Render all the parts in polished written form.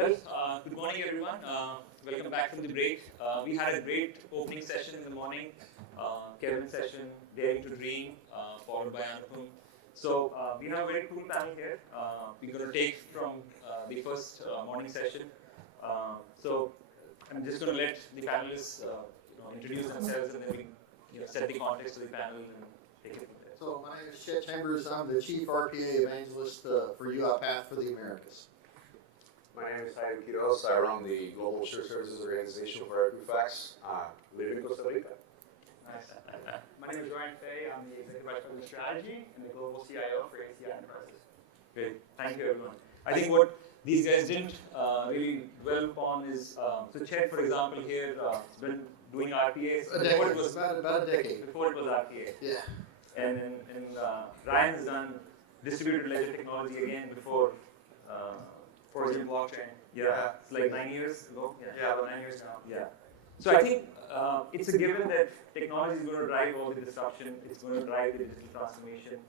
Good morning, everyone. Welcome back from the break. We had a great opening session in the morning, Kevin's session, Daring to Dream, followed by Anupam. So we have a very cool panel here. We're going to take from the first morning session. So I'm just going to let the panelists introduce themselves, and then we set the context of the panel and take it from there. So my name is Chet Chambers. I'm the Chief RPA Evangelist for UiPath for the Americas. My name is Jairo Quiros. I run the Global Services Organization for Equifax. Live in Costa Rica. Nice. My name is Ryan Fay. I'm the Executive Vice President of Strategy and the Global CIO for ACI Enterprises. Great. Thank you, everyone. I think what these guys didn't really dwell upon is, so Chet, for example, here has been doing RPA. About a decade. Before it was RPA. Yeah. And Ryan has done distributed ledger technology again before. For blockchain. Yeah, it's like 9 years ago. Yeah, about 9 years now. Yeah. So I think it's a given that technology is going to drive all the disruption. It's going to drive the digital transformation.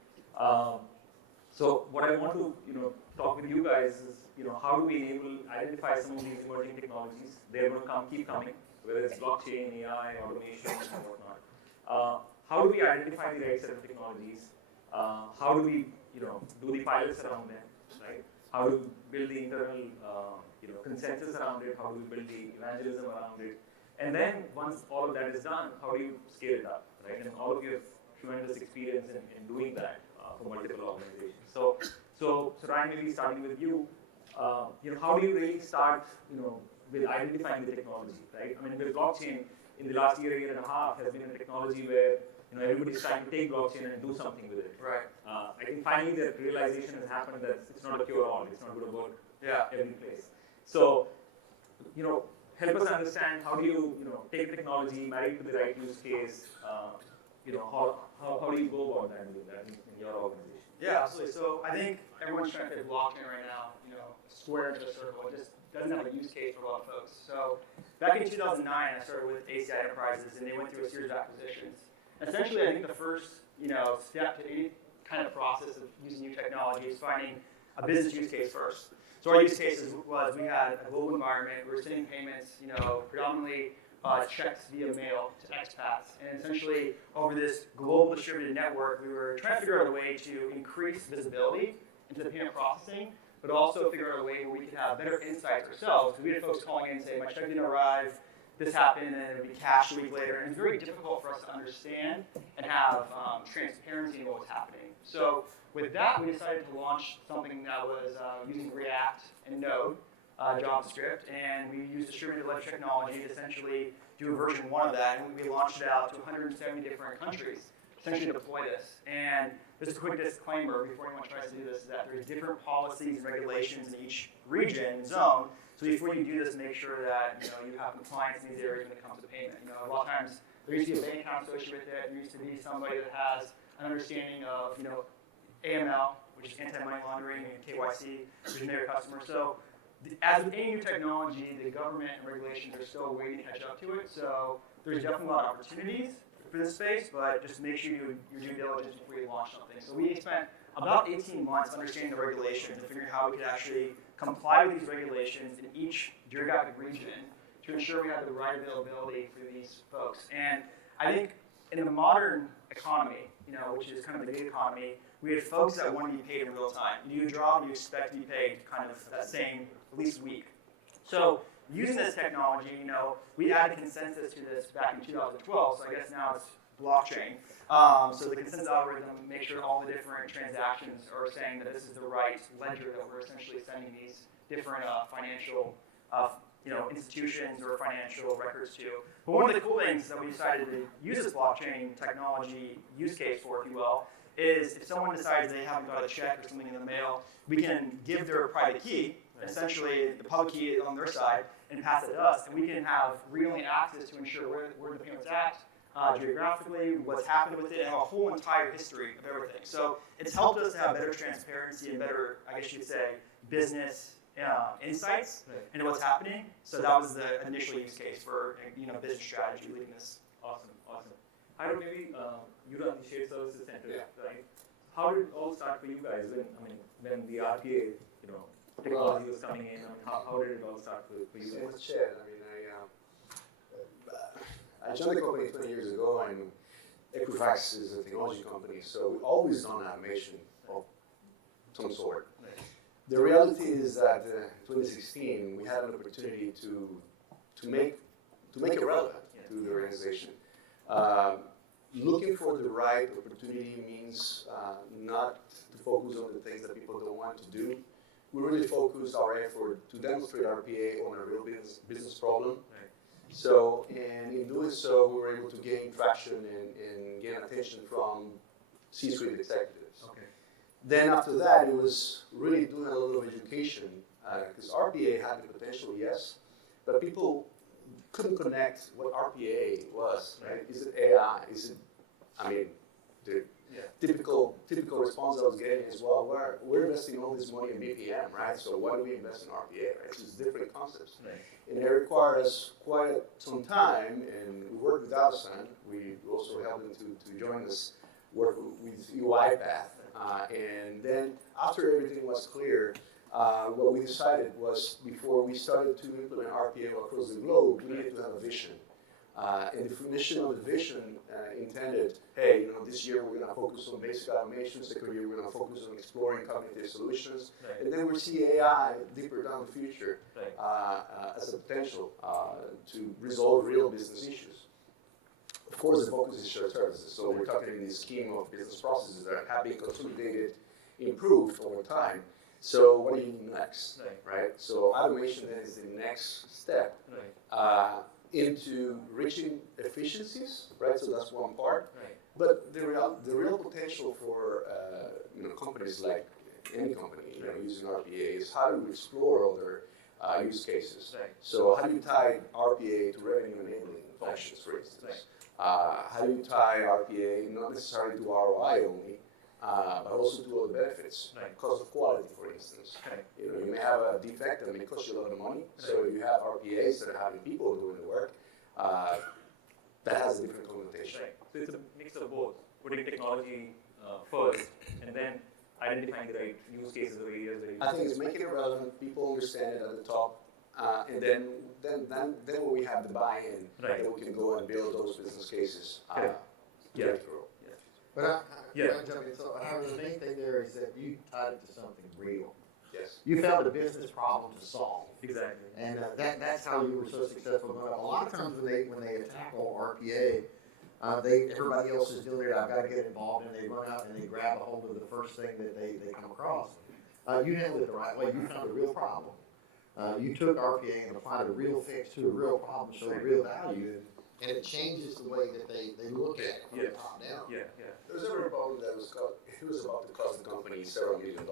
So what I want to talk with you guys is how do we identify some of these emerging technologies? They're going to keep coming, whether it's blockchain, AI, automation, and whatnot. How do we identify the right set of technologies? How do we do the pilots around them, right? How do we build the internal consensus around it? How do we build the evangelism around it? And then once all of that is done, how do you scale it up, right? And all of you have tremendous experience in doing that for multiple organizations. So Ryan, maybe starting with you, how do you really start with identifying the technology, right? I mean, with blockchain in the last year and a half has been a technology where everybody's trying to take blockchain and do something with it. Right. I think finally the realization has happened that it's not a cure-all. It's not going to work every place. So, help us understand how do you, take the technology, marry it to the right use case. How do you go about that and do that in your organization? Yeah, absolutely. So I think everyone's trying to fit blockchain right now, square into a circle. It just doesn't have a use case for a lot of folks. So back in 2009, I started with ACI Enterprises, and they went through a series of acquisitions. Essentially, I think the first, step to any kind of process of using new technology is finding a business use case first. So our use cases was we had a global environment, we were sending payments, predominantly checks via mail to expats. And essentially, over this global distributed network, we were trying to figure out a way to increase visibility into the payment processing, but also figure out a way where we could have better insights ourselves. We had folks calling in and say, my check didn't arrive, this happened, and then it would be cashed a week later. And it's very difficult for us to understand and have transparency in what was happening. So with that, we decided to launch something that was using React and Node, JavaScript, and we used distributed ledger technology to essentially do a version 1 of that, and we launched it out to 170 different countries, essentially to deploy this. And just a quick disclaimer before anyone tries to do this is that there's different policies and regulations in each region and zone. So before you do this, make sure that you have compliance in these areas when it comes to payment. A lot of times there used to be a bank account associated with it. There used to be somebody that has an understanding of AML, which is anti-money laundering, and KYC, which is know your customer. So as with any new technology, the government and regulations are still waiting to catch up to it. So there's definitely a lot of opportunities for this space, but just make sure you do your due diligence before you launch something. So we spent about 18 months understanding the regulations and figuring out how we could actually comply with these regulations in each geographic region to ensure we have the right availability for these folks. And I think in the modern economy, which is kind of the gig economy, we had folks that want to be paid in real time. You do a job, you expect to be paid kind of that same, at least week. So using this technology, we added consensus to this back in 2012, so I guess now it's blockchain. So the consensus algorithm makes sure all the different transactions are saying that this is the right ledger that we're essentially sending these different financial institutions or financial records to. But one of the cool things that we decided to use this blockchain technology use case for, if you will, is if someone decides they haven't got a check or something in the mail, we can give their private key, essentially the public key on their side, and pass it to us, and we can have read-only access to ensure where the payment's at, geographically, what's happened with it, and a whole entire history of everything. So it's helped us to have better transparency and better, I guess you'd say, business insights into what's happening. So that was the initial use case for business strategy leading this. Awesome. Jairo, maybe you run the shared services center, right? How did it all start for you guys when the RPA, technology was coming in? I mean, how did it all start for you So guys? much Chet. I mean, I joined the company 20 years ago, and Equifax is a technology company, so we've always done automation of some sort. Right. The reality is that in 2016, we had an opportunity to make it relevant to the organization. Looking for the right opportunity means not to focus on the things that people don't want to do. We really focused our effort to demonstrate RPA on a real business problem. Right. So, and in doing so, we were able to gain traction and gain attention from C-suite executives. Okay. Then after that, it was really doing a lot of education, because RPA had the potential, yes, but people couldn't connect what RPA was, right? Is it AI? Is it, I mean, the typical response I was getting is, well, we're investing all this money in BPM, right? So why do we invest in RPA, right? It's just different concepts. Right. And it required us quite some time, and we worked with Avasant. We also helped them to join us, work with UiPath. And then after everything was clear, what we decided was, before we started to implement RPA across the globe, we needed to have a vision. And the definition of the vision intended, hey, this year we're going to focus on basic automation. Second year we're going to focus on exploring cognitive solutions. Right. And then we see AI deeper down the future Right. as a potential to resolve real business issues. Of course, the focus is shared services. So we're talking in this scheme of business processes that have been consolidated, improved over time. So what do you need next, right? So automation then is the next step into reaching efficiencies, right? So that's one part. Right. But the real potential for companies like any company using RPA is how do we explore other use cases. Right. So how do you tie RPA to revenue enabling functions, for instance? How do you tie RPA not necessarily to ROI only, but also to other benefits, Right. cost of quality, for instance. Right. You may have a defect that may cost you a lot of money. So if you have RPAs that are having people doing the work, that has a different connotation. Right. So it's a mix of both, putting technology first, and then identifying the right use cases or areas where you I think it's making it relevant. People understand it at the top, and then when we have the buy-in, Right. then we can go and build those business cases. Correct. To Yeah. get it through. But Yeah. I jump in. So the main thing there is that you tied it to something real. Yes. You found a business problem to solve. Exactly. And that's how you were so successful. But a lot of times when they tackle RPA, everybody else is doing it. I've got to get involved, and they run out and they grab a hold of the first thing that they come across. You handled it the right way. You found a real problem. You took RPA and applied a real fix to a real problem, showed real value, and it changes the way that they look at it from the top down. Yeah. Yeah. There was ever a problem that was about to cost the company several $1 million.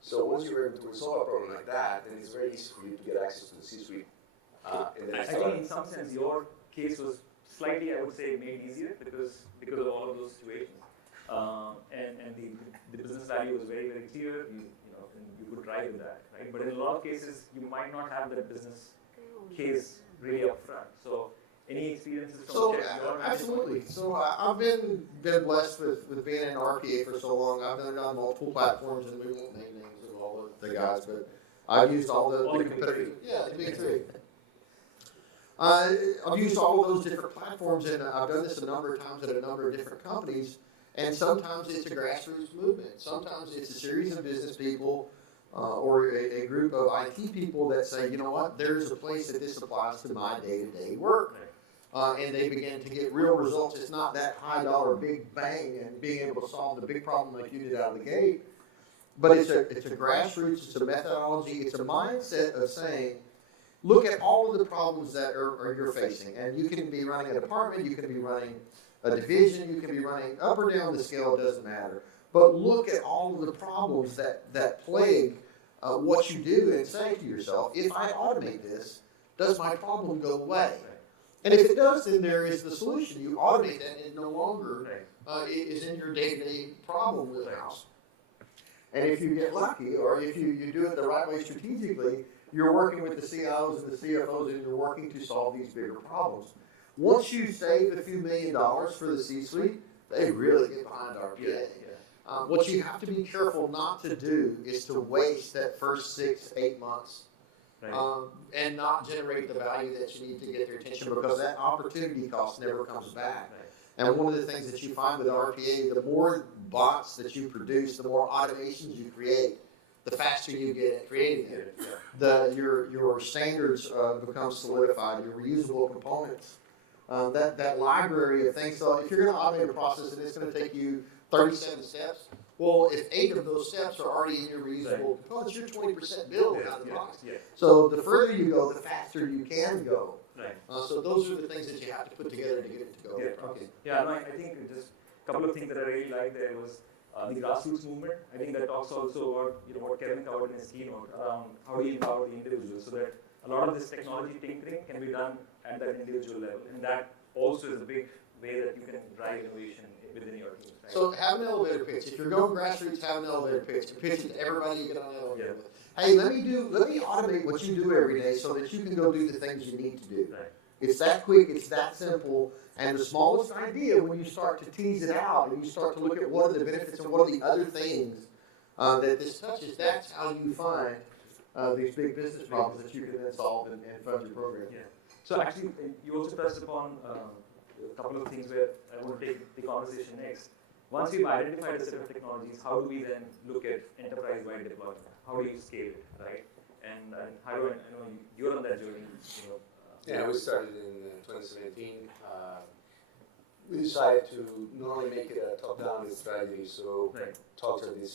So once you're able to resolve a problem like that, then it's very easy for you to get access to the C-suite. And then I think in some sense your case was slightly, I would say, made easier because of all of those situations, and the business value was very, very clear. And you could drive with that, right? But in a lot of cases, you might not have that business case really up front. So any experiences from So Chet, your absolutely. So I've been blessed with being in RPA for so long. I've done it on multiple platforms, and we won't name names of all the guys, but I've used all the competitors. Yeah, the big three. I've used all of those different platforms, and I've done this a number of times at a number of different companies. And sometimes it's a grassroots movement. Sometimes it's a series of business people or a group of IT people that say, you know what, there's a place that this applies to my day-to-day work. And they begin to get real results. It's not that high dollar big bang and being able to solve the big problem like you did out of the gate. But it's a grassroots, it's a methodology, it's a mindset of saying, look at all of the problems that you're facing. And you can be running a department, you can be running a division, you can be running up or down the scale, it doesn't matter. But look at all of the problems that plague what you do and say to yourself, if I automate this, does my problem go away? And if it does, then there is the solution. You automate that, and it no longer is in your day-to-day problem wheelhouse. And if you get lucky, or if you do it the right way strategically, you're working with the CIOs and the CFOs, and you're working to solve these bigger problems. Once you save a few $1 million for the C-suite, they really get behind RPA. What you have to be careful not to do is to waste that first 6 to 8 months and not generate the value that you need to get their attention, because that opportunity cost never comes back. And one of the things that you find with RPA, the more bots that you produce, the more automations you create, the faster you get at creating it. Your standards become solidified, your reusable components. That library of things. So if you're going to automate a process and it's going to take you 37 steps, well, if 8 of those steps are already in your reusable components, you're 20% built out of the box. So the further you go, the faster you can go. So those are the things that you have to put together to get it to go. Okay. Yeah, no, I think just a couple of things that I really liked there was the grassroots movement. I think that talks also about what Kevin covered in his keynote around how do you empower the individual, so that a lot of this technology tinkering can be done at that individual level, and that also is a big way that you can drive innovation within your team. Right? So have an elevator pitch. If you're going grassroots, have an elevator pitch. Pitch it to everybody you get on the elevator with. Hey, let me automate what you do every day so that you can go do the things you need to do. Right. It's that quick, it's that simple, and the smallest idea, when you start to tease it out and you start to look at what are the benefits and what are the other things that this touches, that's how you find these big business problems that you can then solve and fund your program. Yeah. So actually, you also touched upon a couple of things where I want to take the conversation next. Once we've identified a set of technologies, how do we then look at enterprise-wide deployment? How do you scale it, right? And how do I know you're on that journey? Yeah, we started in 2017. We decided to not only make it a top-down strategy, so talk to the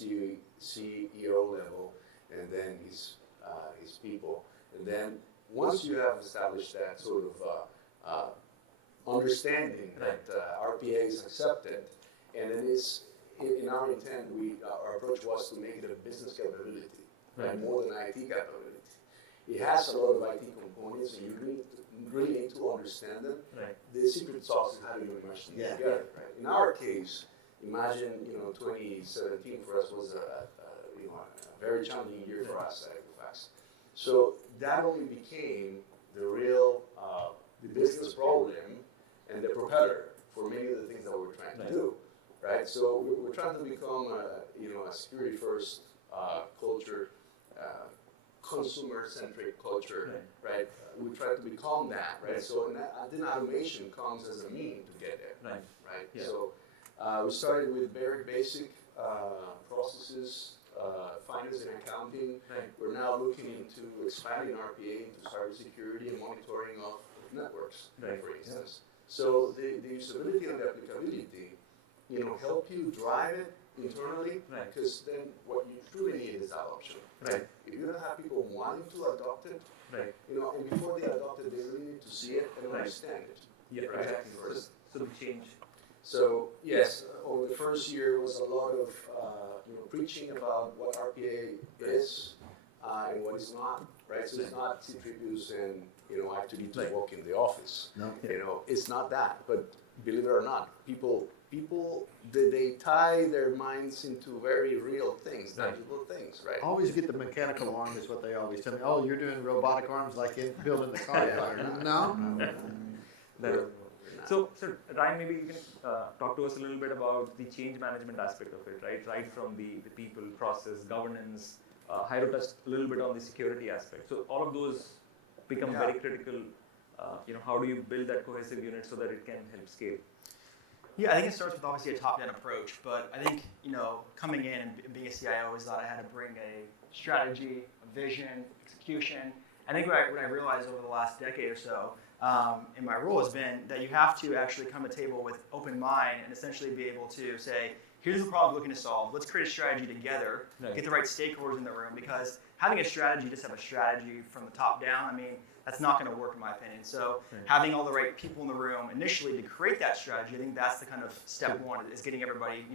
CEO level, and then his people, and then once you have established that sort of understanding that RPA is accepted, and then in our intent, our approach was to make it a business capability, more than IT capability. It has a lot of IT components, and you really need to understand them. The secret sauce is how you merge them together. Right? In our case, imagine 2017 for us was a very challenging year for us at Equifax. So that only became the real the business problem and the propeller for many of the things that we're trying to do. Right? So we're trying to become a security first culture. Consumer-centric culture, right? We try to become that, right? So then automation comes as a mean to get there, right? Yeah. So we started with very basic processes, finance and accounting. We're now looking into expanding RPA into cybersecurity and monitoring of networks, for instance. So the usability and the applicability, help you drive it internally, because then what you truly need is adoption. If you don't have people wanting to adopt it, and before they adopt it, they really need to see it and understand it. Yeah, exactly. So the change. So yes, over the first year was a lot of preaching about what RPA is and what is not. Right? So it's not C-Tributes and I have to just walk in the office. No. It's not that. But believe it or not, people they tie their minds into very real things, tangible things, right? Always get the mechanical arm is what they always tell me. Oh, you're doing robotic arms like in building the car. No. So Ryan, maybe you can talk to us a little bit about the change management aspect of it, right? Right from the people, process, governance. Jairo touched a little bit on the security aspect. So all of those become very critical. How do you build that cohesive unit so that it can help scale? Yeah, I think it starts with obviously a top-down approach, but I think, coming in and being a CIO is that I had to bring a strategy, a vision, execution. I think what I realized over the last decade or so in my role has been that you have to actually come to the table with open mind and essentially be able to say, here's the problem we're looking to solve. Let's create a strategy together, get the right stakeholders in the room, because having a strategy, just have a strategy from the top down, that's not going to work in my opinion. So having all the right people in the room initially to create that strategy, I think that's the kind of step one, is getting everybody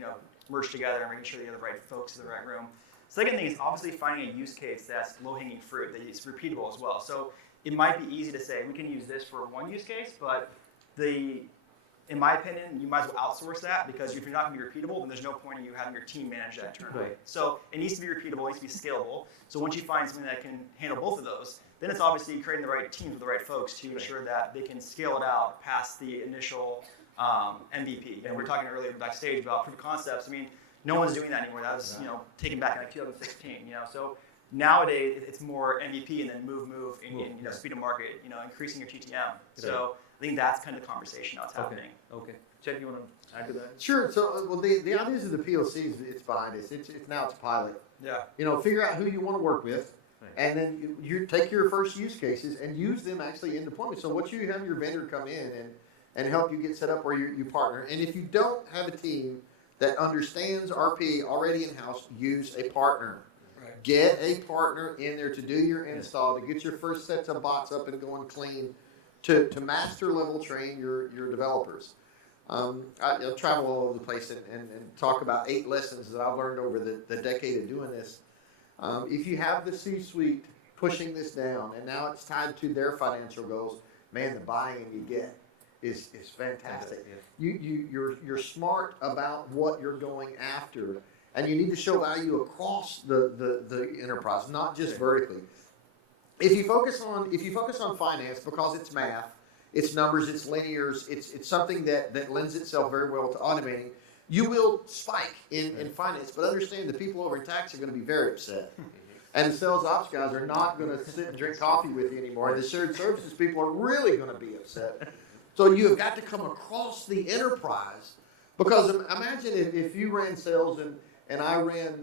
merged together and making sure you have the right folks in the right room. Second thing is obviously finding a use case that's low-hanging fruit, that is repeatable as well. So it might be easy to say we can use this for one use case, but in my opinion, you might as well outsource that, because if you're not going to be repeatable, then there's no point in you having your team manage that internally. So it needs to be repeatable, it needs to be scalable. So once you find something that can handle both of those, then it's obviously creating the right teams with the right folks to ensure that they can scale it out past the initial MVP. And we were talking earlier backstage about proof of concepts. no one's doing that anymore. That was taken back in like 2016. So nowadays it's more MVP and then move, and speed of market. Increasing your TTM. So I think that's kind of the conversation that's happening. Okay. Chet, you want to add to that? Sure. So, well, the ideas of the POCs, it's behind us. It's now it's a pilot. Yeah. Figure out who you want to work with, Right. and then you take your first use cases and use them actually in deployment. So what you have your vendor come in and help you get set up where you partner. And if you don't have a team that understands RPA already in-house, use a partner. Right. Get a partner in there to do your install, to get your first sets of bots up and going clean, to master level train your developers. I travel all over the place and talk about 8 lessons that I've learned over the decade of doing this. If you have the C-suite pushing this down, and now it's tied to their financial goals, man, the buy-in you get is fantastic. You're smart about what you're going after, and you need to show value across the enterprise, not just vertically. If you focus on finance, because it's math, it's numbers, it's linears, it's something that lends itself very well to automating, you will spike in finance, but understand the people over in tax are going to be very upset. And the sales ops guys are not going to sit and drink coffee with you anymore. And the shared services people are really going to be upset. So you have got to come across the enterprise, because imagine if you ran sales and I ran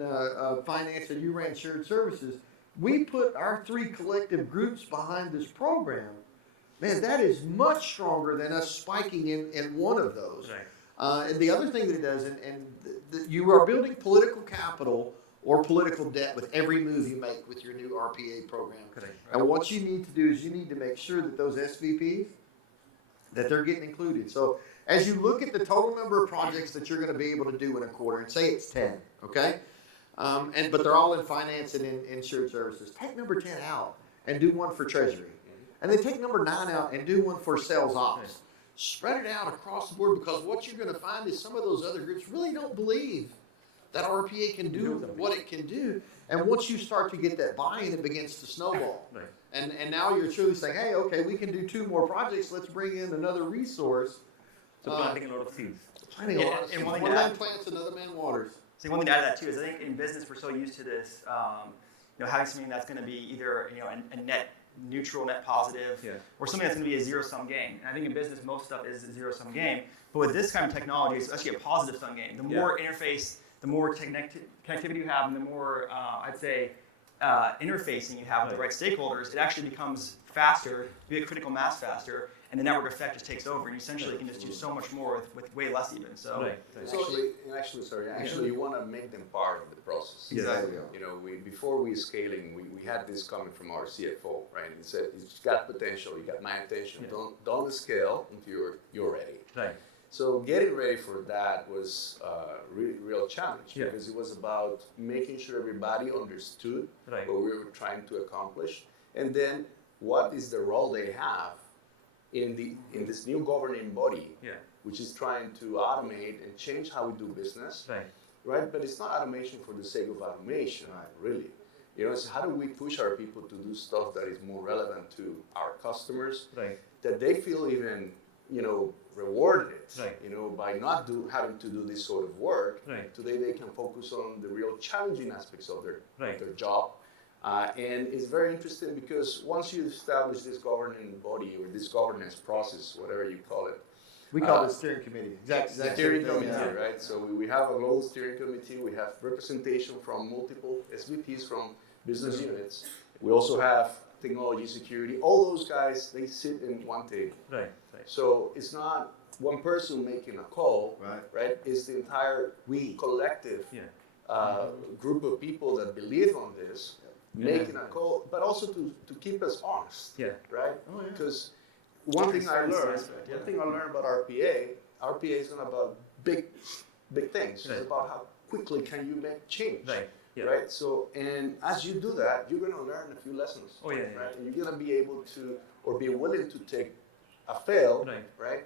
finance and you ran shared services, we put our 3 collective groups behind this program. Man, that is much stronger than us spiking in one of those. Right. And the other thing that it does, you are building political capital or political debt with every move you make with your new RPA program. Correct. And what you need to do is you need to make sure that those SVPs, that they're getting included. So as you look at the total number of projects that you're going to be able to do in a quarter, and say it's 10, okay? But they're all in finance and in shared services. Take number 10 out and do one for treasury. And then take number 9 out and do one for sales ops. Spread it out across the board, because what you're going to find is some of those other groups really don't believe that RPA can do what it can do. And once you start to get that buy-in, it begins to snowball. Right. And now you're truly saying, hey, okay, we can do 2 more projects. Let's bring in another resource. So planting a lot of seeds. Planting a lot of seeds. And one One thing to man add- plants, another man waters. So one thing to add to that too is I think in business we're so used to this, having something that's going to be either a net neutral, net positive, or something that's going to be a zero-sum game. And I think in business most stuff is a zero-sum game. But with this kind of technology, it's actually a positive sum game. The more interface, the more connectivity you have, and the more I'd say interfacing you have with the right stakeholders, it actually becomes faster, you get critical mass faster, and the network effect just takes over, and essentially you can just do so much more with way less even. So, Actually, you want to make them part of the process. Exactly. Before we scaling, we had this coming from our CFO, right? He said, "It's got potential. You got my attention. Don't scale until you're ready." Right. So getting ready for that was a real challenge, because it was about making sure everybody understood what we were trying to accomplish, and then what is the role they have in this new governing body, which is trying to automate and change how we do business, right? But it's not automation for the sake of automation, really. It's how do we push our people to do stuff that is more relevant to our customers, that they feel even, rewarded, by not having to do this sort of work. Today they can focus on the real challenging aspects of their job. And it's very interesting, because once you establish this governing body or this governance process, whatever you call it, We call it steering committee. Exactly. Steering committee, right? So we have a global steering committee. We have representation from multiple SVPs from business units. We also have technology, security. All those guys, they sit in one table. Right. So it's not one person making a call, right? It's the entire collective group of people that believe on this, making a call, but also to keep us honest, right? Because one thing I learned about RPA is not about big things. It's about how quickly can you make change, right? So, and as you do that, you're going to learn a few lessons, right? And you're going to be able to, or be willing to take a fail, right?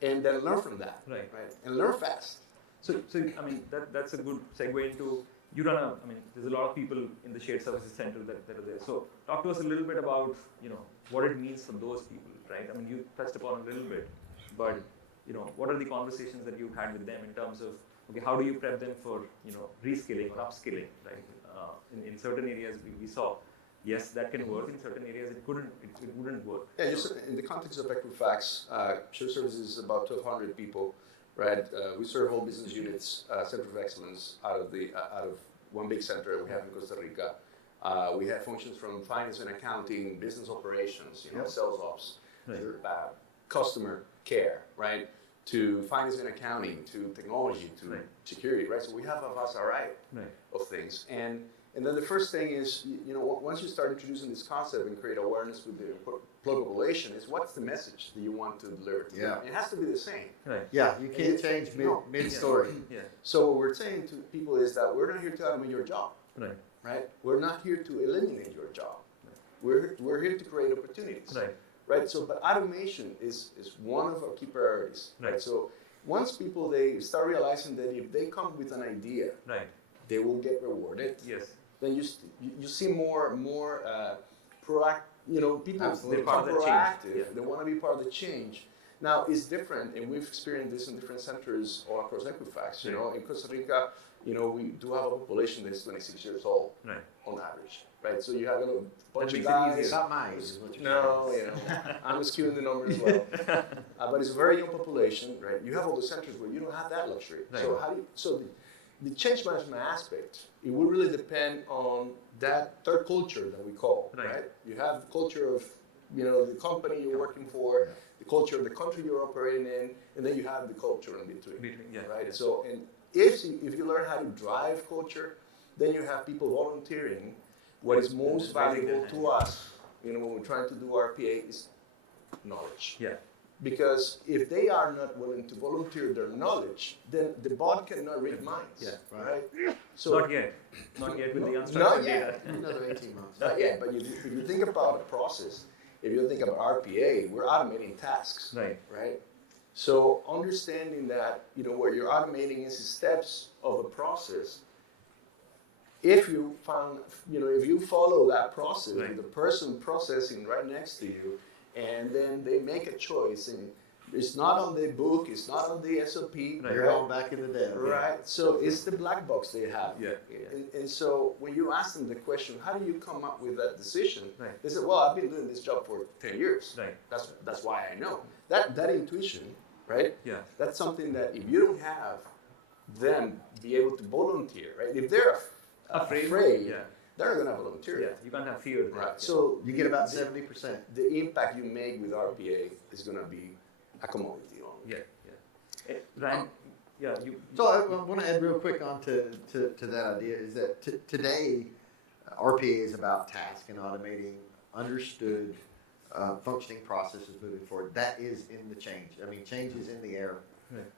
And then learn from that, right? And learn fast. So I mean, that's a good segue into, there's a lot of people in the shared services center that are there. So talk to us a little bit about, what it means for those people, right? You touched upon a little bit, but, what are the conversations that you've had with them in terms of okay, how do you prep them for, reskilling or upskilling, right? In certain areas we saw, yes, that can work. In certain areas it wouldn't work. Yeah, just in the context of Equifax, shared services is about 1,200 people, right? We serve whole business units, center of excellence out of one big center we have in Costa Rica. We have functions from finance and accounting, business operations, sales ops, Right. customer care, right? To finance and accounting, to technology, to Right. security, right? So we have a vast array Right. of things. And then the first thing is, once you start introducing this concept and create awareness with the population, is what's the message that you want to deliver to them? It has to be the same. Right. Yeah, you can't change mid-story. Yeah. So what we're saying to people is that we're not here to automate your job, Right. right? We're not here to eliminate your job. We're here to create opportunities, Right. right? So, but automation is one of our key priorities, right? Right. So once people, they start realizing that if they come with an idea, Right. they will get rewarded. Yes. Then you see more proactive. People Absolutely. they Part become of the change. proactive. Yeah. They want to be part of the change. Now it's different, and we've experienced this in different centers all across Equifax. In Costa Rica, we do have a population that's 26 years old Right. on average, right? So you have a bunch of makes it guys. easier. Not my age, is what you're No, saying. I'm skewing the numbers as well. But it's a very young population, right? You have all the centers where you don't have that luxury. Right. So the change management aspect, it will really depend on that third culture that we call, Right. right? You have the culture of, the company you're working for, the culture of the country you're operating in, and then you have the culture in between, Yeah. right? Yeah. So, and if you learn how to drive culture, then you have people volunteering. What is most valuable to us, when we're trying to do RPA, is knowledge. Yeah. Because if they are not willing to volunteer their knowledge, then the bot cannot read minds. Yeah. Right? So Not yet with the not unstructured yet. data. Another 18 months. Not yet, but if you think about the process, if you think about RPA, we're automating tasks. Right. Right? So understanding that, what you're automating is the steps of a process. If you follow that process Right. with the person processing right next to you, and then they make a choice, and it's not on the book, it's not on the SOP, Right. You're all back in the day. right? So it's the black box they have. Yeah. And so when you ask them the question, how do you come up with that decision? Right. They say, well, I've been doing this job for 10 years. Right. That's why I know. That intuition, right? Yeah. That's something that if you don't have them be able to volunteer, right? If they're afraid, Yeah. they're not going to volunteer. Yeah. You can't have fear. There. Right. So You get about 70%. the impact you make with RPA is going to be a commodity only. Yeah. Yeah. Ryan. Yeah. So I want to add real quick on to that idea is that today RPA is about task and automating understood functioning processes moving forward. That is in the change. I mean, change is in the air.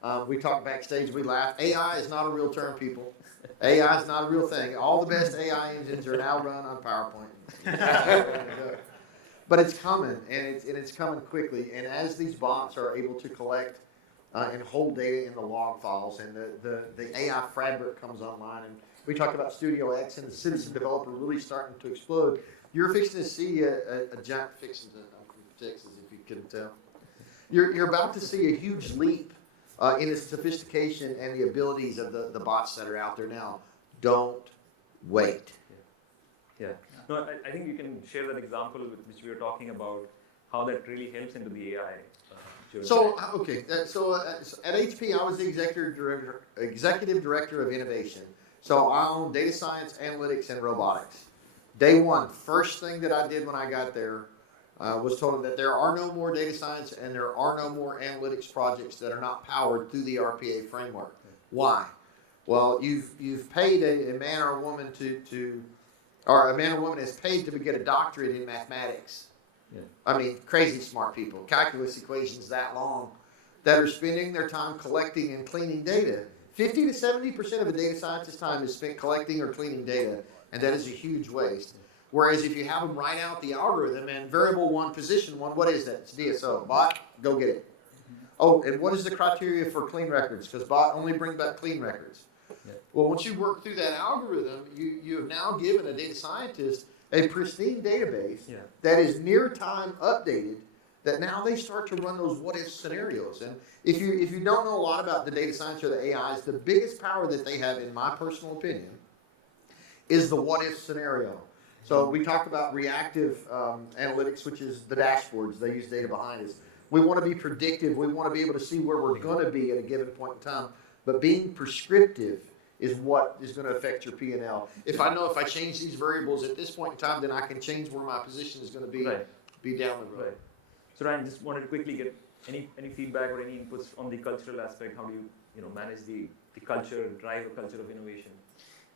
Right. We talk backstage, we laugh. AI is not a real term, people. AI is not a real thing. All the best AI engines are now run on PowerPoint. But it's coming, and it's coming quickly. And as these bots are able to collect and hold data in the log files, and the AI fabric comes online, and we talked about Studio X and the citizen developer really starting to explode. You're fixing to see a giant fixing to, I'm from Texas, if you couldn't tell. You're about to see a huge leap in the sophistication and the abilities of the bots that are out there now. Don't wait. Yeah. No, I think you can share that example which we were talking about, how that really helps into the AI. So at HP, I was the executive director of innovation. So I own data science, analytics, and robotics. Day one, first thing that I did when I got there was told that there are no more data science and there are no more analytics projects that are not powered through the RPA framework. Why? Well, you've paid a man or a woman or a man or woman is paid to get a doctorate in mathematics. Yeah. I mean, crazy smart people, calculus equations that long, that are spending their time collecting and cleaning data. 50 to 70% of a data scientist's time is spent collecting or cleaning data, and that is a huge waste. Whereas if you have them write out the algorithm and variable one, position one, what is that? It's DSO. Bot, go get it. Oh, and what is the criteria for clean records? Because bot only bring back clean records. Yeah. Well, once you work through that algorithm, you have now given a data scientist a pristine database that is near time updated that now they start to run those what if scenarios. And if you don't know a lot about the data science or the AIs, the biggest power that they have, in my personal opinion, is the what if scenario. So we talked about reactive analytics, which is the dashboards. They use data behind us. We want to be predictive. We want to be able to see where we're going to be at a given point in time. But being prescriptive is what is going to affect your P&L. If I know if I change these variables at this point in time, then I can change where my position is going to be down the road. Right. So Ryan, just wanted to quickly get any feedback or any inputs on the cultural aspect. How do you manage the culture, drive a culture of innovation?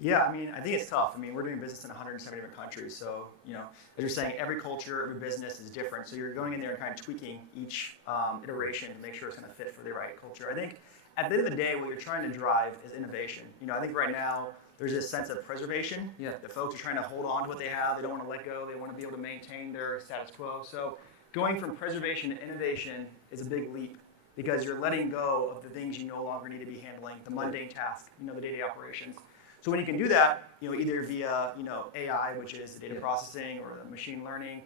Yeah, I mean, I think it's tough. I mean, we're doing business in 170 different countries. So, as you're saying, every culture, every business is different. So you're going in there and kind of tweaking each iteration to make sure it's going to fit for the right culture. I think at the end of the day, what you're trying to drive is innovation. I think right now there's this sense of preservation. Yeah. The folks are trying to hold on to what they have. They don't want to let go. They want to be able to maintain their status quo. So going from preservation to innovation is a big leap because you're letting go of the things you no longer need to be handling, the mundane tasks, the day-to-day operations. So when you can do that, either via AI, which is the data processing, or the machine learning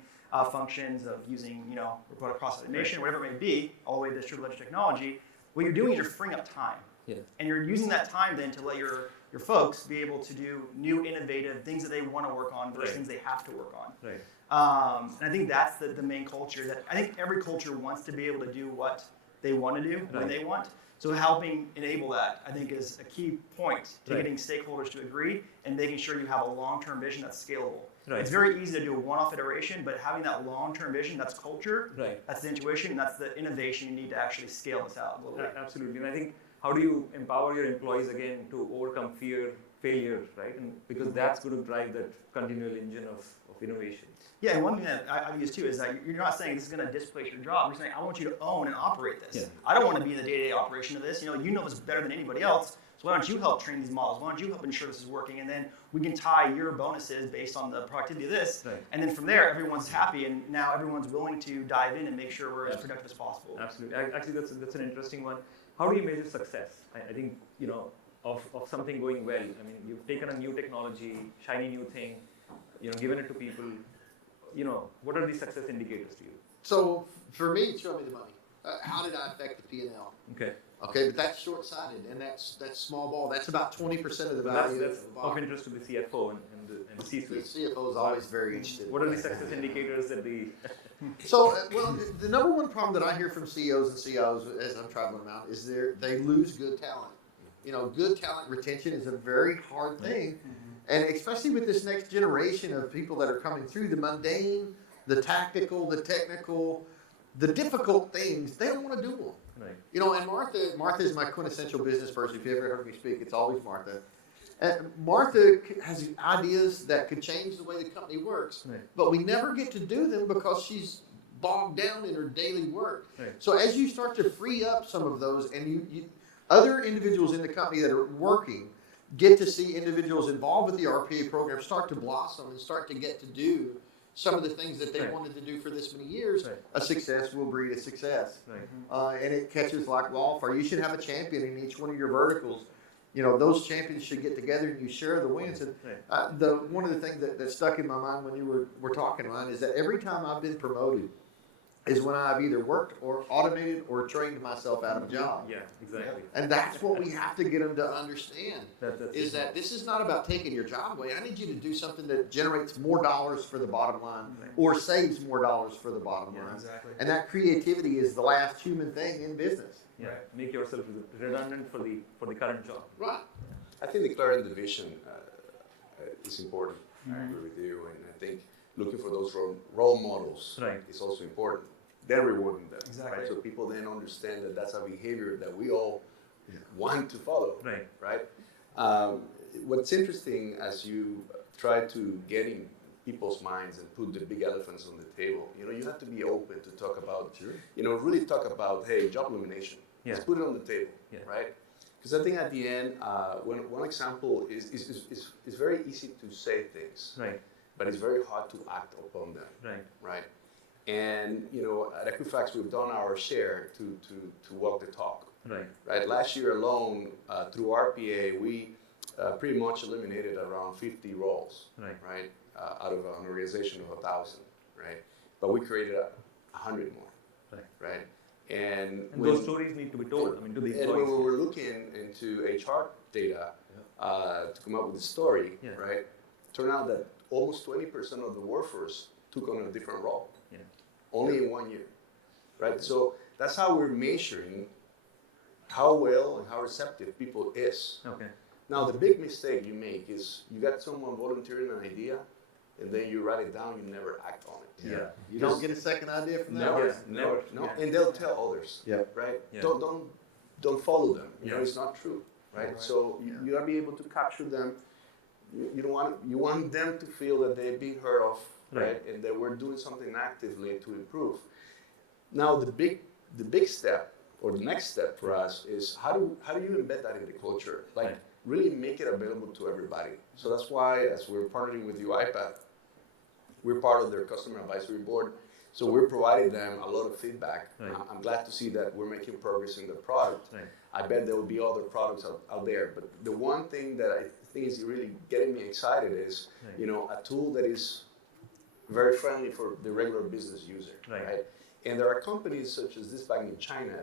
functions of using robotic process automation, whatever it may be, all the way to distributed technology, what you're doing is you're freeing up time, and you're using that time then to let your folks be able to do new, innovative things that they want to work on versus things they have to work on. Right. And I think that's the main culture. That I think every culture wants to be able to do what they want to do when they want. So helping enable that, I think, is a key point to getting stakeholders to agree and making sure you have a long-term vision that's scalable. Right. It's very easy to do a one-off iteration, but having that long-term vision, that's culture, that's the intuition, and that's the innovation you need to actually scale this out globally. Absolutely. And I think, how do you empower your employees, again, to overcome failure, right? And because that's going to drive that continual engine of innovation. Yeah, and one thing that I've used too is that you're not saying this is going to displace your job. You're saying, I want you to own and operate this. Yeah. I don't want to be in the day-to-day operation of this. You know this better than anybody else. So why don't you help train these models? Why don't you help ensure this is working? And then we can tie your bonuses based on the productivity of this. Right. And then from there, everyone's happy, and now everyone's willing to dive in and make sure we're as productive as possible. Absolutely. Actually, that's an interesting one. How do you measure success? I think, of something going well. I mean, you've taken a new technology, shiny new thing, given it to people. What are the success indicators to you? So for me, show me the money. How did I affect the P&L? Okay, but that's short-sighted, and that's small ball. That's about 20% of the value. That's of interest to the CFO and the C-suite. The CFO is always very interested. What are the success indicators that the... So, the number one problem that I hear from CEOs and CIOs as I'm traveling around is they lose good talent. Good talent retention is a very hard thing. And especially with this next generation of people that are coming through, the mundane, the tactical, the technical, the difficult things, they don't want to do them. Right. And Martha is my quintessential business person. If you ever heard me speak, it's always Martha. And Martha has ideas that could change the way the company works, but we never get to do them because she's bogged down in her daily work. Right. So as you start to free up some of those, and you other individuals in the company that are working get to see individuals involved with the RPA program start to blossom and start to get to do some of the things that they wanted to do for this many years. A success will breed a success. And it catches like wildfire. You should have a champion in each one of your verticals. Those champions should get together and you share the wins. And one of the things that stuck in my mind when you were talking, Ryan, is that every time I've been promoted is when I've either worked or automated or trained myself out of a job. Yeah, exactly. And that's what we have to get them to understand, is that this is not about taking your job away. I need you to do something that generates more dollars for the bottom line or saves more dollars for the bottom line. Exactly. And that creativity is the last human thing in business. Yeah, make yourself redundant for the current job. Right. I think declaring the vision is important. I agree with you, and I think looking for those role models is also important. Then rewarding them, right? So people then understand that that's a behavior that we all want to follow, right? What's interesting as you try to get in people's minds and put the big elephants on the table, you have to be open to talk about, really talk about, hey, job elimination. Let's put it on the table, right? Because I think at the end, one example is very easy to say things, but it's very hard to act upon them, right? And at Equifax, we've done our share to walk the talk. Right. Last year alone, through RPA, we pretty much eliminated around 50 roles. Out of an organization of 1,000. Right. But we created 100 more. right? And those stories need to be told. I mean, to the and when employees. we were looking into HR data to come up with the story, right? Turned out that almost 20% of the workforce took on a different role, only in 1 year, right? So that's how we're measuring how well and how receptive people is. Okay. Now the big mistake you make is you got someone volunteering an idea, and then you write it down, you never act on it. Yeah. You don't get a second idea from that? Never, Yes, never, no. yeah. And they'll tell others, Yep. right? Yeah. Don't follow them. You know, Yeah. it's not true, right? Right. So you gotta be able to capture them. You want them to feel that they're being heard of, right? And that we're doing something actively to improve. Now the big step or the next step for us is how do you embed that in the culture? Like really make it available to everybody. So that's why as we're partnering with UiPath, we're part of their customer advisory board. So we're providing them a lot of feedback. Right. I'm glad to see that we're making progress in the product. Right. I bet there will be other products out there. But the one thing that I think is really getting me excited is, a tool that is very friendly for the regular business user, right? And there are companies such as this bank in China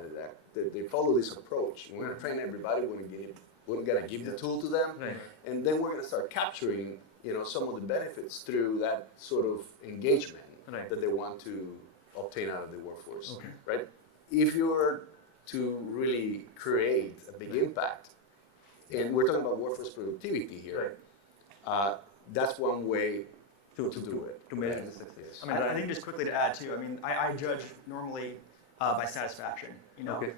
that they follow this approach. We're going to train everybody. We're going to give the tool to them, Right. and then we're going to start capturing, some of the benefits through that sort of engagement that they want to obtain out of the workforce, right? If you were to really create a big impact, and we're talking about workforce productivity here, that's one way to do it. To measure the success. I mean, I think just quickly to add too, I mean, I judge normally by satisfaction.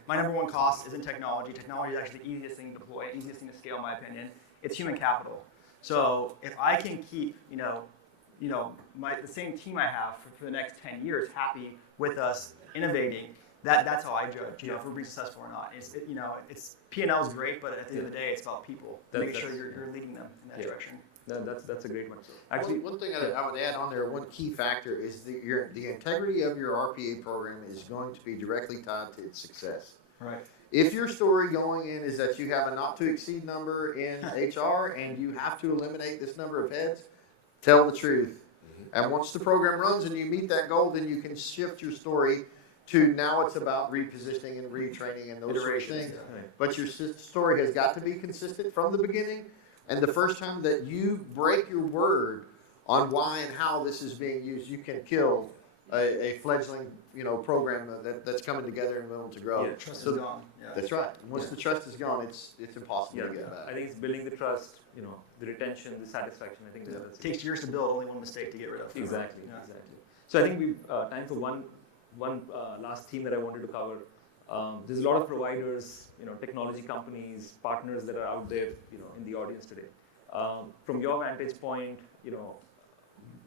My number one cost isn't technology. Technology is actually the easiest thing to deploy, easiest thing to scale, in my opinion. It's human capital. So if I can keep, the same team I have for the next 10 years happy with us innovating, that's how I judge, if we're being successful or not. It's P&L is great, but at the end of the day, it's about people. Make sure you're leading them in that direction. That's a great one. Actually, one thing I would add on there, one key factor is the integrity of your RPA program is going to be directly tied to its success. Right. If your story going in is that you have a not to exceed number in HR and you have to eliminate this number of heads, tell the truth. And once the program runs and you meet that goal, then you can shift your story to now it's about repositioning and retraining and those sort of things. But your story has got to be consistent from the beginning. And the first time that you break your word on why and how this is being used, you can kill a fledgling, program that's coming together and willing to grow. Yeah. Trust is gone. Yeah. That's right. Once the trust is gone, it's impossible to get back. I think it's building the trust, the retention, the satisfaction. I think that's It takes years to build, only one mistake to get rid of. Exactly. Yeah. Exactly. So I think we've time for one last theme that I wanted to cover. There's a lot of providers, technology companies, partners that are out there, in the audience today. From your vantage point,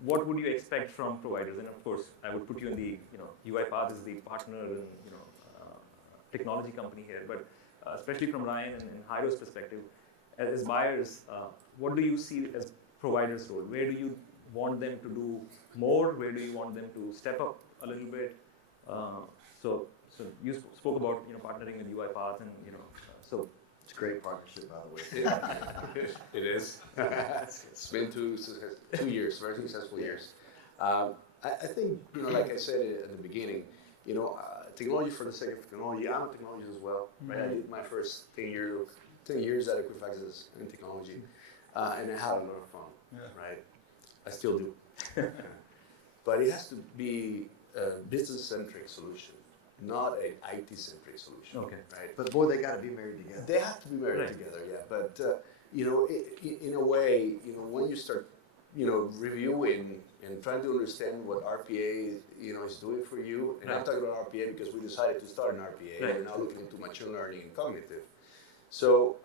what would you expect from providers? And of course, I would put you in the, UiPath is the partner and technology company here. But especially from Ryan and Jairo's perspective, as buyers, what do you see as providers' role? Where do you want them to do more? Where do you want them to step up a little bit? So you spoke about partnering with UiPath and so. It's a great partnership, by the way. It is. It's been 2 years, very successful years. I think, like I said at the beginning, technology for the sake of technology. I'm a technologist as well, right? I did my first 10 years at Equifax in technology, and I had a lot of fun, right? I still do. But it has to be a business-centric solution, not an IT-centric solution, right? But boy, they got to be married together. They have to be married together, yeah. But in a way, when you start, reviewing and trying to understand what RPA, is doing for you, and I'm talking about RPA because we decided to start an RPA. We're now looking into machine learning and cognitive. So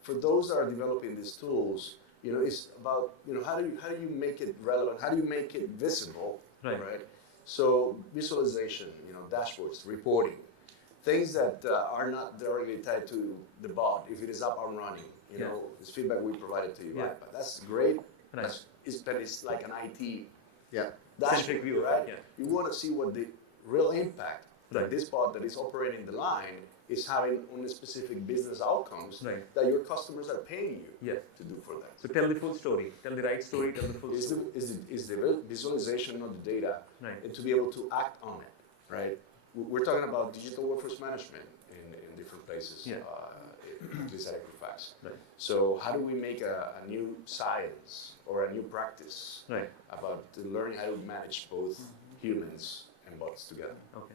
for those that are developing these tools, it's about how do you make it relevant? How do you make it visible, right? So visualization, dashboards, reporting, things that are not directly tied to the bot. If it is up and running, this feedback we provided to you, right? But that's great. It's like an IT dashboard view, right? Yeah. You want to see what the real impact that this bot that is operating the line is having on the specific business outcomes that your customers are paying you to do for them. So tell the full story, tell the right story, tell the full story. Is the visualization of the data and to be able to act on it, right? we're talking about digital workforce management in different places, Yeah. At least at Equifax. Right. So how do we make a new science or a new practice Right. about learning how to manage both humans and bots together? Okay.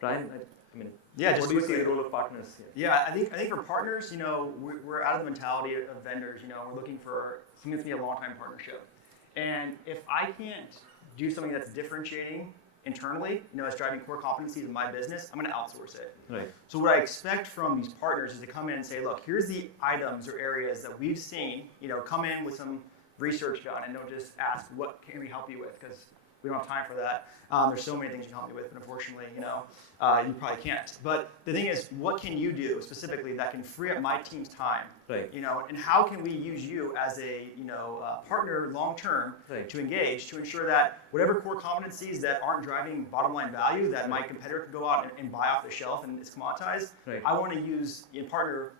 Brian, I mean, Yeah, just what do you see quickly. the role of partners here? Yeah, I think for partners, we're out of the mentality of vendors. We're looking for something that's gonna be a long-time partnership. And if I can't do something that's differentiating internally, that's driving core competencies in my business, I'm gonna outsource it. Right. So what I expect from these partners is to come in and say, look, here's the items or areas that we've seen, come in with some research done and don't just ask, what can we help you with? Because we don't have time for that. There's so many things you can help me with, but unfortunately, you probably can't. But the thing is, what can you do specifically that can free up my team's time? Right. And how can we use you as a partner long term Right. to engage to ensure that whatever core competencies that aren't driving bottom line value that my competitor could go out and buy off the shelf and it's commoditized, Right. I want to use and partner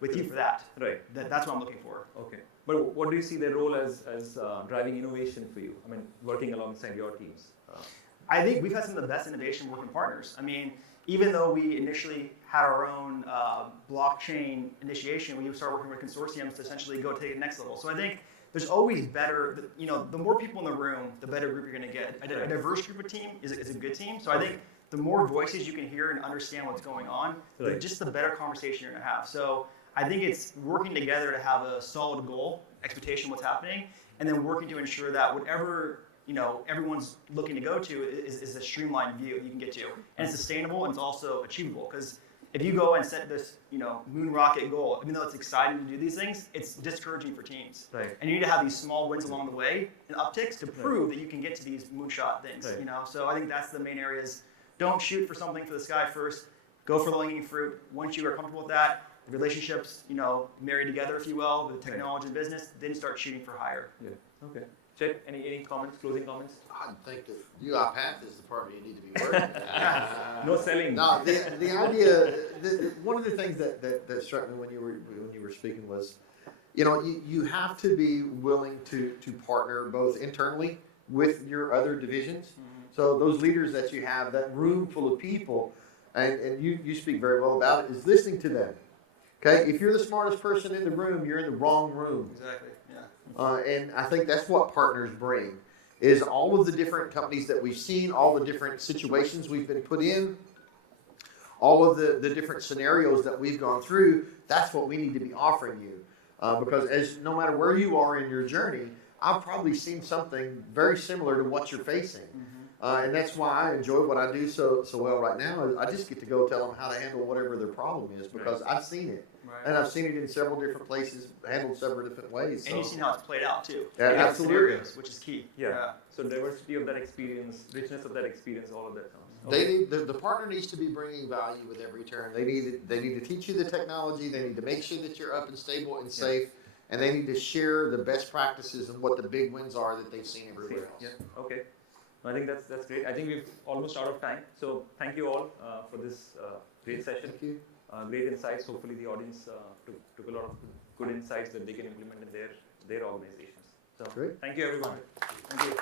with you for that. Right. That's what I'm looking for. Okay. But what do you see their role as driving innovation for you? I mean, working alongside your teams. I think we've had some of the best innovation working partners. I mean, even though we initially had our own blockchain initiation, we started working with consortiums to essentially go take it next level. So I think there's always better, the more people in the room, the better group you're going to get. A diverse group of team is a good team. So I think the more voices you can hear and understand what's going on, Right. just the better conversation you're going to have. So I think it's working together to have a solid goal, expectation of what's happening, and then working to ensure that whatever everyone's looking to go to is a streamlined view you can get to, and it's sustainable and it's also achievable. Because if you go and set this moon rocket goal, even though it's exciting to do these things, it's discouraging for teams. Right. And you need to have these small wins along the way and upticks to prove that you can get to these moonshot things. Right. So I think that's the main areas. Don't shoot for something for the sky first. Go for the low-hanging fruit. Once you are comfortable with that, relationships, marry together, if you will, with technology and business, then start shooting for higher. Yeah. Okay. Chet, any comments, closing comments? I think that UiPath is the partner you need to be working with. No selling. No, the idea, one of the things that struck me when you were speaking was, you have to be willing to partner both internally with your other divisions. So those leaders that you have, that room full of people, and you speak very well about it, is listening to them. Okay, if you're the smartest person in the room, you're in the wrong room. Exactly. Yeah. And I think that's what partners bring, is all of the different companies that we've seen, all the different situations we've been put in, all of the different scenarios that we've gone through. That's what we need to be offering you. Because no matter where you are in your journey, I've probably seen something very similar to what you're facing. And that's why I enjoy what I do so well right now. Is I just get to go tell them how to handle whatever their problem is, because I've seen it. Right. And I've seen it in several different places, handled several different ways. And you've seen how it's played out too. Yeah, You got absolutely. scenarios, which is key. Yeah. So diversity of that experience, richness of that experience, all of that sounds. They need, the partner needs to be bringing value with every turn. They need to teach you the technology. They need to make sure that you're up and stable and safe. And they need to share the best practices and what the big wins are that they've seen everywhere else. Yeah. Okay. I think that's great. I think we've almost out of time. So thank you all for this great session. Thank you. Great insights. Hopefully the audience took a lot of good insights that they can implement in their organizations. So Great. thank you everyone. Thank you.